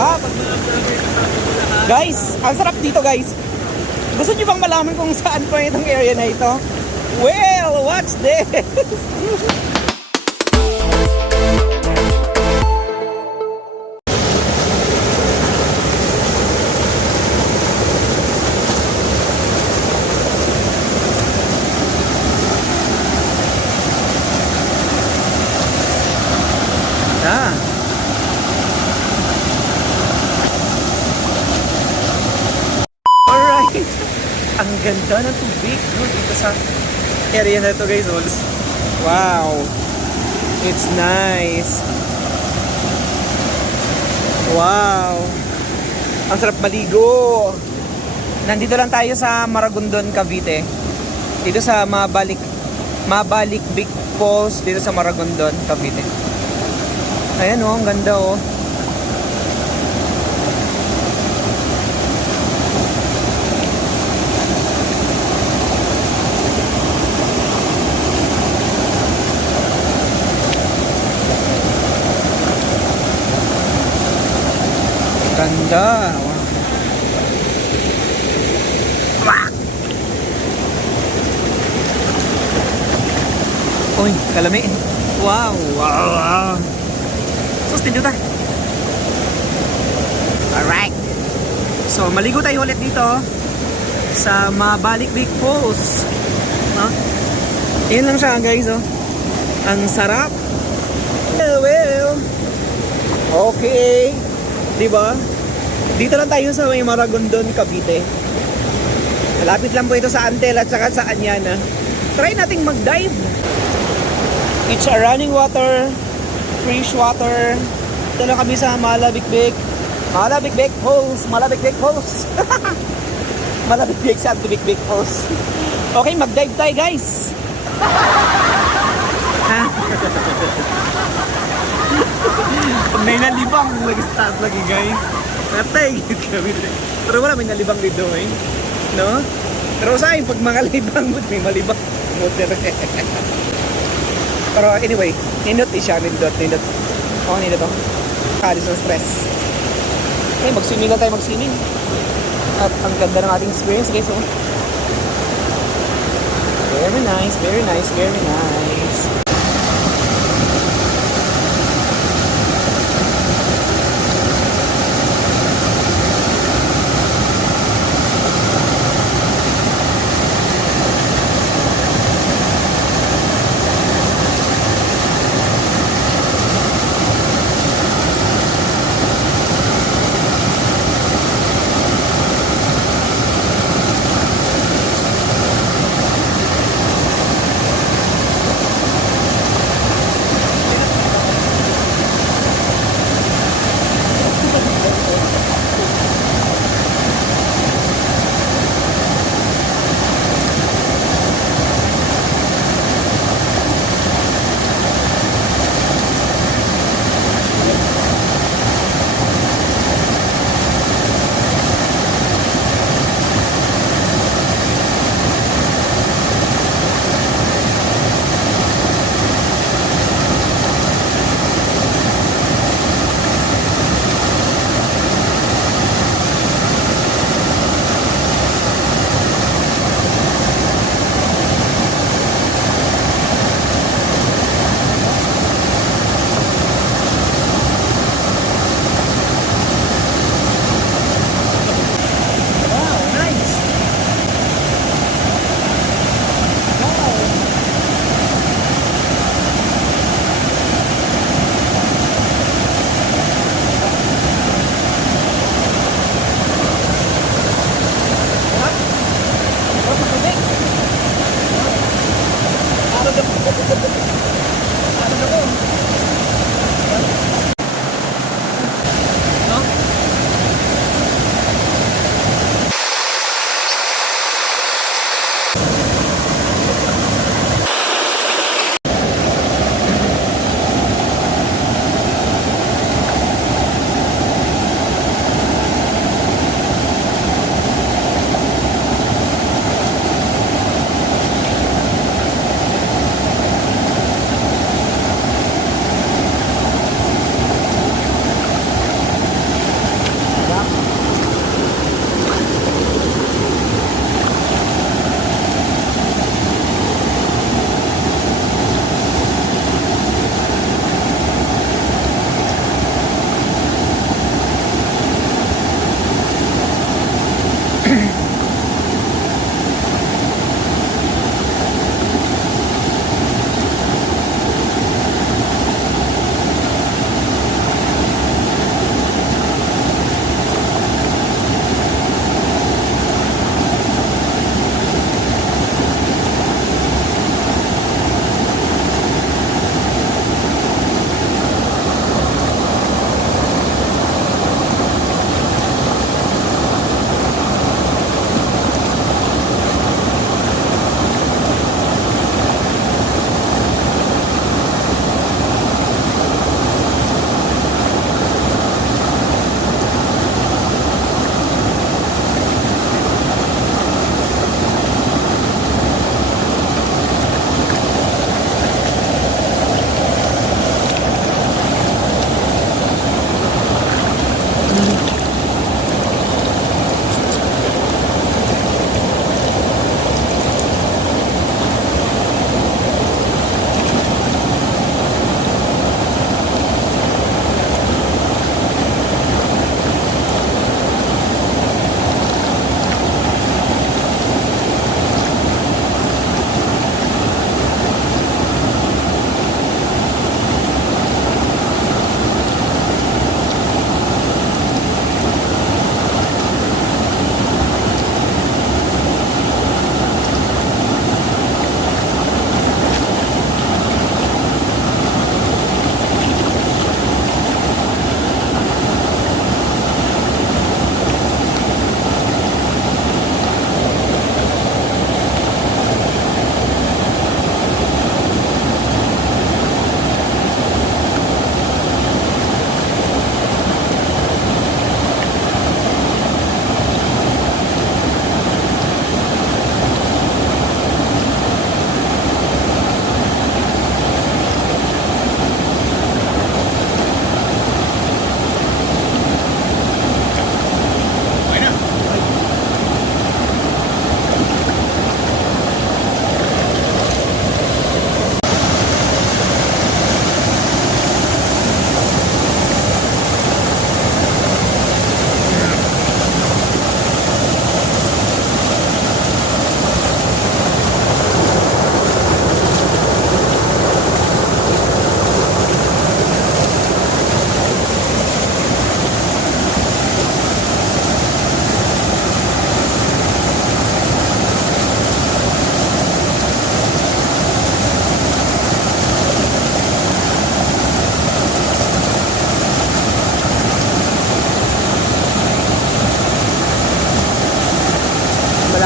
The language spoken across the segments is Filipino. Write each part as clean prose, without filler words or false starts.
sarap. Guys, ang sarap dito guys. Gusto niyo bang malaman kung saan po itong area na ito? Well, watch this! Alright. Ang ganda ng tubig dito sa area na ito guys. Wow. It's nice. Wow. Ang sarap maligo. Nandito lang tayo sa Maragondon, Cavite. Dito sa Mabalik Big Falls dito sa Maragondon, Cavite. Ayan oh, ang ganda oh. Ganda. Uy, kalami. Wow, wow. Sus, dito tayo. Alright. So, maligo tayo ulit dito sa Mabalik Big Falls. No? Yan lang siya guys, oh. Ang sarap. Well. Okay. Diba? Dito lang tayo sa may Maragondon, Cavite. Malapit lang po ito sa Antel at saka sa Anyana. Try nating mag-dive. It's a running water, fresh water. Ito lang kami sa Malabikbik Falls. Malabikbik Falls. Malabikbik sa Big Falls. Okay, mag-dive tayo guys. Ha? Pag may nalibang, mag-start lagi guys. Natay, pero wala may nalibang dito eh. No? Pero sa akin, pag makalibang, may malibang. Pero anyway, nindot siya, nindot. Oo, nindot to. Kalis ng stress. Okay, mag-swimming lang tayo, mag-swimming. At ang ganda ng ating experience guys. Oh. Very nice, very nice, very nice.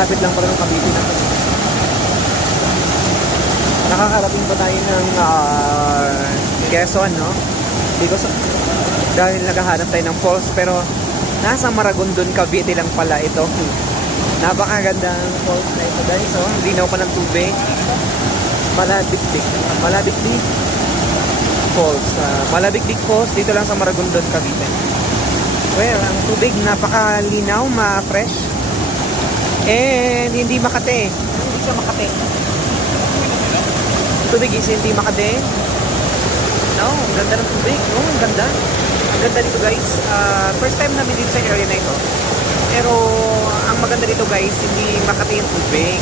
Malapit lang pala ng Cavite na to. Nakakarating pa tayo ng Quezon, no? Dahil naghahanap tayo ng falls, pero nasa Maragondon, Cavite lang pala ito. Napakagandang falls na ito guys, oh. Linaw pa ng tubig. Malabikbik Falls. Malabikbik Falls dito lang sa Maragondon, Cavite. Well, ang tubig napakalinaw, ma-fresh. And hindi makate. Hindi siya makate. Tubig is hindi makate. No, ang ganda ng tubig. No, ang ganda. Ang ganda dito guys. First time namin dito sa area na ito. Pero ang maganda dito guys, hindi makati yung tubig.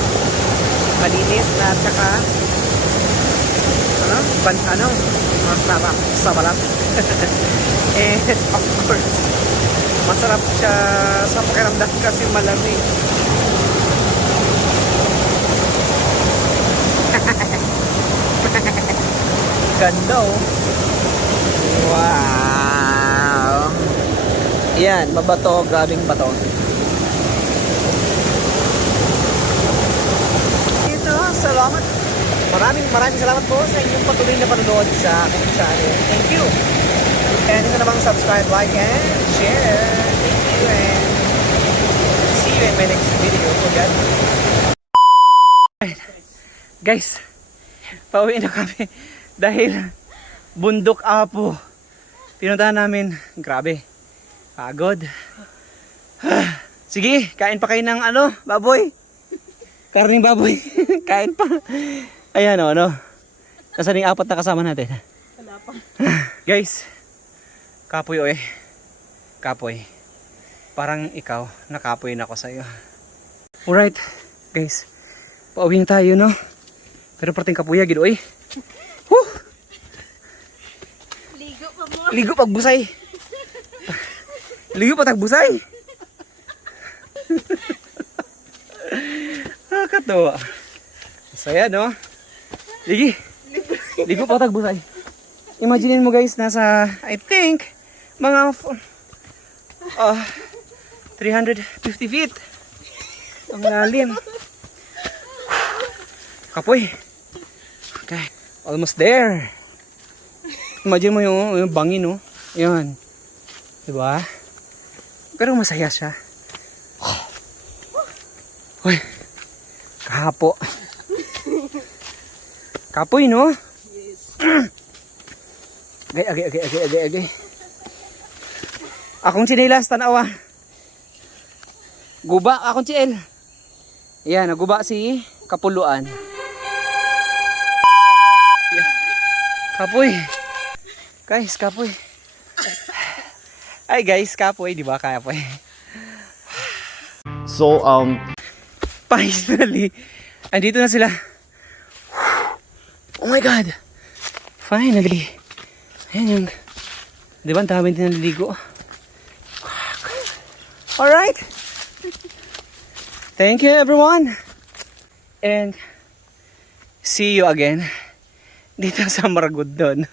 Malinis na at saka masarap sa balat. And of course, masarap siya sa pakiramdam kasi malamig. Ganda oh. Wow. Yan, mabato, grabing bato. Ito, salamat. Maraming salamat po sa inyong patuloy na panonood sa aking channel. Thank you. And ito namang subscribe, like, and share. Thank you and see you in my next video. Forget. Guys, pauwi na kami dahil bundok Apo. Pinuntahan namin. Grabe. Pagod. Sige, kain pa kayo ng baboy. Karning baboy. Kain pa. Ayan ano. Nasaan yung 4 na kasama natin? Wala pa. Guys, kapoy Kapoy. Parang ikaw, nakapoy na ako sa'yo. Alright, guys. Pauwi na tayo, no? Pero parting kapuya, gid oy. Woo! Ligo pa mo. Ligo pagbusay. Ligo pa tagbusay. Nakakatawa. Masaya, no? Ligi. Ligo pa tagbusay. Imagine mo guys, nasa, I think, mga 350 feet. Ang lalim. Kapoy. Okay. Almost there. Imagine mo yung bangin, no? Yan. Diba? Pero masaya siya. Uy. Kapo. Kapoy, no? Yes. Agay. Akong chinelas, tanawa. Guba, akong chiel. Yan, naguba si Kapuluan. Kapoy. Guys, kapoy. Ay guys, kapoy, di ba? Kapoy. So, Finally, andito na sila. Oh my God. Finally. Ayan yung, di ba, ang dami din naliligo. Alright. Thank you everyone. And see you again dito sa Maragondon.